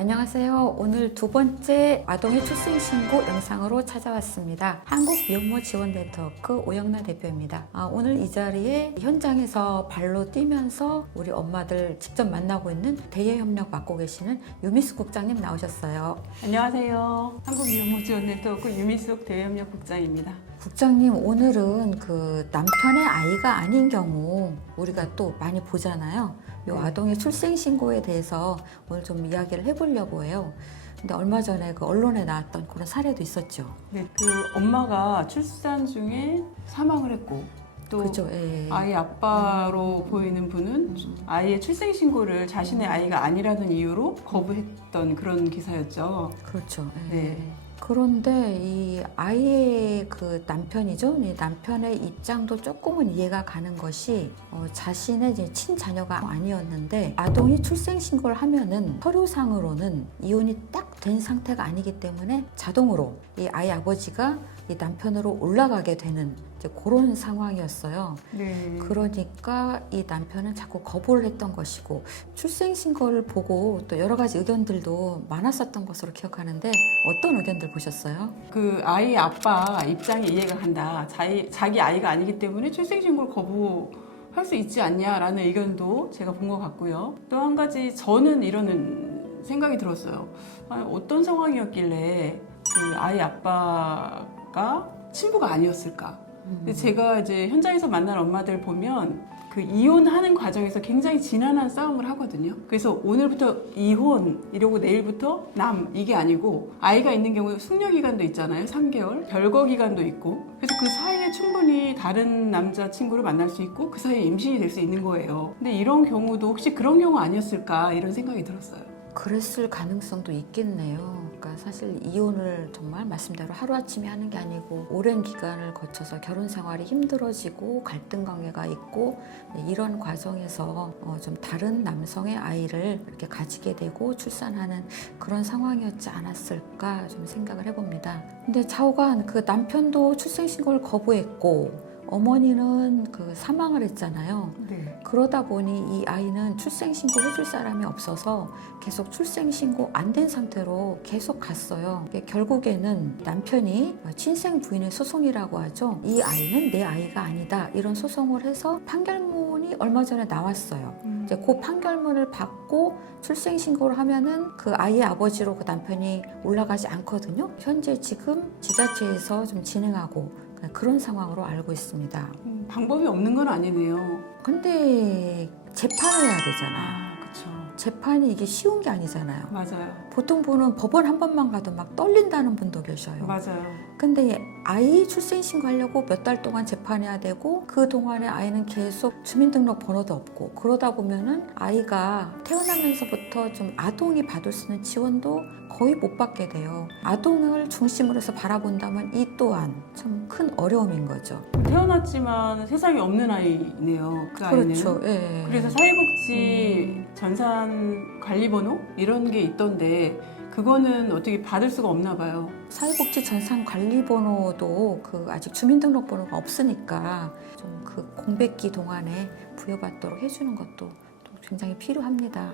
안녕하세요. 오늘 두 번째 아동의 출생신고 영상으로 찾아왔습니다. 한국미혼모지원네트워크 오영란 대표입니다. 오늘 이 자리에 현장에서 발로 뛰면서 우리 엄마들 직접 만나고 있는 대외협력 맡고 계시는 유미숙 국장님 나오셨어요. 안녕하세요. 한국미혼모지원네트워크 유미숙 대외협력 국장입니다. 국장님, 오늘은 그 남편의 아이가 아닌 경우 우리가 또 많이 보잖아요. 이 아동의 출생신고에 대해서 오늘 좀 이야기를 해보려고 해요. 근데 얼마 전에 그 언론에 나왔던 그런 사례도 있었죠. 네, 그 엄마가 출산 중에 사망을 했고 또 그죠? 예. 아이 아빠로 보이는 분은 아이의 출생신고를 자신의 아이가 아니라는 이유로 거부했던 그런 기사였죠. 그렇죠. 예. 네. 그런데 이 아이의 그 남편이죠. 이 남편의 입장도 조금은 이해가 가는 것이 자신의 이제 친자녀가 아니었는데 아동이 출생신고를 하면은 서류상으로는 이혼이 딱 된 상태가 아니기 때문에 자동으로 이 아이 아버지가 이 남편으로 올라가게 되는 이제 그런 상황이었어요. 네. 그러니까 이 남편은 자꾸 거부를 했던 것이고 출생신고를 보고 또 여러 가지 의견들도 많았었던 것으로 기억하는데 어떤 의견들 보셨어요? 그 아이 아빠 입장이 이해가 간다. 자기 아이가 아니기 때문에 출생신고를 거부할 수 있지 않냐라는 의견도 제가 본 것 같고요. 또 한 가지 저는 이런 생각이 들었어요. 어떤 상황이었길래 그 아이 아빠가 친부가 아니었을까? 근데 제가 이제 현장에서 만난 엄마들 보면 그 이혼하는 과정에서 굉장히 지난한 싸움을 하거든요. 그래서 오늘부터 이혼 이러고 내일부터 남 이게 아니고 아이가 있는 경우 숙려 기간도 있잖아요. 3개월 별거 기간도 있고 그래서 그 사이에 충분히 다른 남자친구를 만날 수 있고 그 사이에 임신이 될 수 있는 거예요. 근데 이런 경우도 혹시 그런 경우 아니었을까 이런 생각이 들었어요. 그랬을 가능성도 있겠네요. 그러니까 사실 이혼을 정말 말씀대로 하루아침에 하는 게 아니고 오랜 기간을 거쳐서 결혼 생활이 힘들어지고 갈등 관계가 있고 이런 과정에서 좀 다른 남성의 아이를 이렇게 가지게 되고 출산하는 그런 상황이었지 않았을까 좀 생각을 해봅니다. 근데 좌우간 그 남편도 출생신고를 거부했고 어머니는 그 사망을 했잖아요. 네. 그러다 보니 이 아이는 출생신고 해줄 사람이 없어서 계속 출생신고 안 된 상태로 계속 갔어요. 결국에는 남편이 친생 부인의 소송이라고 하죠. 이 아이는 내 아이가 아니다. 이런 소송을 해서 판결문이 얼마 전에 나왔어요. 이제 그 판결문을 받고 출생신고를 하면은 그 아이의 아버지로 그 남편이 올라가지 않거든요. 현재 지금 지자체에서 좀 진행하고 그런 상황으로 알고 있습니다. 방법이 없는 건 아니네요. 근데 재판을 해야 되잖아요. 그렇죠. 재판이 이게 쉬운 게 아니잖아요. 맞아요. 보통 분은 법원 한 번만 가도 막 떨린다는 분도 계셔요. 맞아요. 근데 아이 출생신고하려고 몇 달 동안 재판해야 되고 그 동안에 아이는 계속 주민등록번호도 없고 그러다 보면은 아이가 태어나면서부터 좀 아동이 받을 수 있는 지원도 거의 못 받게 돼요. 아동을 중심으로 해서 바라본다면 이 또한 참 큰 어려움인 거죠. 태어났지만 세상에 없는 아이네요. 그 아이는. 그렇죠. 예. 그래서 사회복지 전산 관리번호 이런 게 있던데 그거는 어떻게 받을 수가 없나 봐요. 사회복지 전산관리번호도 그 아직 주민등록번호가 없으니까 좀 그 공백기 동안에 부여받도록 해주는 것도 또 굉장히 필요합니다.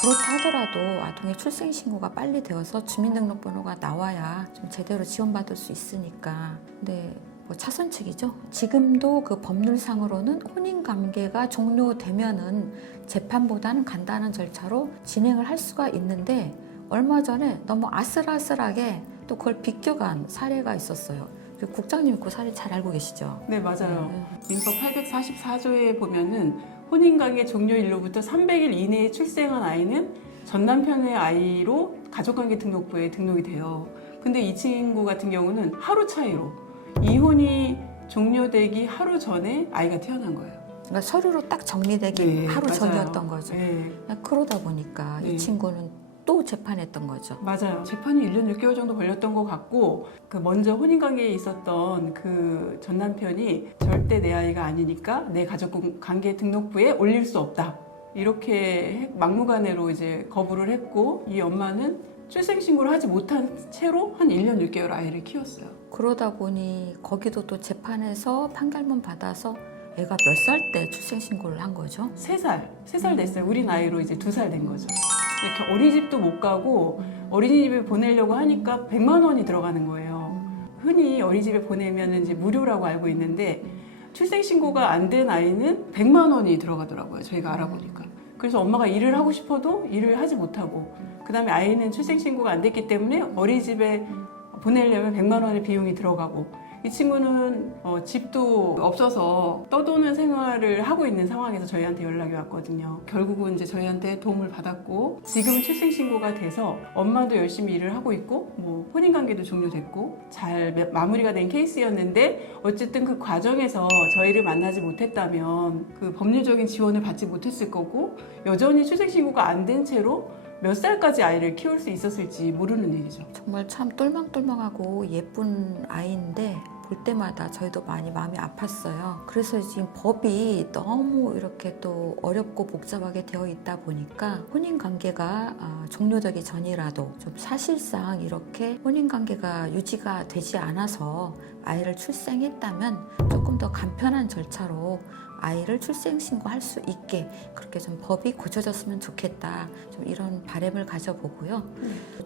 그렇다 하더라도 아동의 출생신고가 빨리 되어서 주민등록번호가 나와야 좀 제대로 지원받을 수 있으니까. 근데 뭐 차선책이죠. 지금도 그 법률상으로는 혼인관계가 종료되면은 재판보다는 간단한 절차로 진행을 할 수가 있는데 얼마 전에 너무 아슬아슬하게 또 그걸 비껴간 사례가 있었어요. 국장님 그 사례 잘 알고 계시죠? 네, 맞아요. 민법 844조에 보면은 혼인관계 종료일로부터 300일 이내에 출생한 아이는 전 남편의 아이로 가족관계 등록부에 등록이 돼요. 근데 이 친구 같은 경우는 하루 차이로 이혼이 종료되기 하루 전에 아이가 태어난 거예요. 그러니까 서류로 딱 정리되기 네, 하루 맞아요. 전이었던 거죠. 네. 그러다 보니까 네. 이 친구는 또 재판했던 거죠. 맞아요. 재판이 1년 6개월 정도 걸렸던 것 같고 그 먼저 혼인관계에 있었던 그 전 남편이 절대 내 아이가 아니니까 내 가족관계 등록부에 올릴 수 없다. 이렇게 막무가내로 이제 거부를 했고 이 엄마는 출생신고를 하지 못한 채로 한 1년 6개월 아이를 키웠어요. 그러다 보니 거기도 또 재판에서 판결문 받아서 애가 몇 살 때 출생신고를 한 거죠? 3살 됐어요. 우리 나이로 이제 2살 된 거죠. 이렇게 어린이집도 못 가고 어린이집에 보내려고 하니까 100만 원이 들어가는 거예요. 흔히 어린이집에 보내면 이제 무료라고 알고 있는데 출생신고가 안 된 아이는 100만 원이 들어가더라고요. 저희가 알아보니까. 그래서 엄마가 일을 하고 싶어도 일을 하지 못하고 그 다음에 아이는 출생신고가 안 됐기 때문에 어린이집에 보내려면 100만 원의 비용이 들어가고 이 친구는 집도 없어서 떠도는 생활을 하고 있는 상황에서 저희한테 연락이 왔거든요. 결국은 이제 저희한테 도움을 받았고 지금 출생신고가 돼서 엄마도 열심히 일을 하고 있고 뭐 혼인관계도 종료됐고 잘 마무리가 된 케이스였는데 어쨌든 그 과정에서 저희를 만나지 못했다면 그 법률적인 지원을 받지 못했을 거고 여전히 출생신고가 안 된 채로 몇 살까지 아이를 키울 수 있었을지 모르는 얘기죠. 정말 참 똘망똘망하고 예쁜 아이인데 볼 때마다 저희도 많이 마음이 아팠어요. 그래서 지금 법이 너무 이렇게 또 어렵고 복잡하게 되어 있다 보니까 혼인관계가 종료되기 전이라도 좀 사실상 이렇게 혼인관계가 유지가 되지 않아서 아이를 출생했다면 조금 더 간편한 절차로 아이를 출생신고할 수 있게 그렇게 좀 법이 고쳐졌으면 좋겠다. 좀 이런 바람을 가져보고요.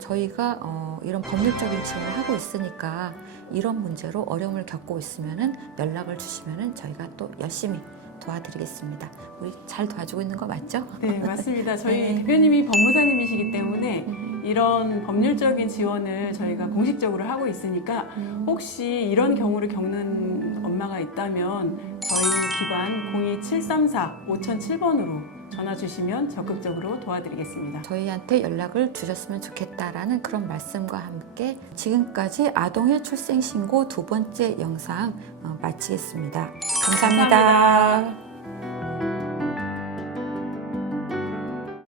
저희가 이런 법률적인 지원을 하고 있으니까 이런 문제로 어려움을 겪고 있으면은 연락을 주시면은 저희가 또 열심히 도와드리겠습니다. 우리 잘 도와주고 있는 거 맞죠? 네, 맞습니다. 저희 네. 대표님이 법무사님이시기 때문에 이런 법률적인 지원을 저희가 공식적으로 하고 있으니까 혹시 이런 경우를 겪는 엄마가 있다면 저희 기관 02-734-5007번으로 전화 주시면 적극적으로 도와드리겠습니다. 저희한테 연락을 주셨으면 좋겠다라는 그런 말씀과 함께 지금까지 아동의 출생신고 2번째 영상 마치겠습니다. 감사합니다. 감사합니다.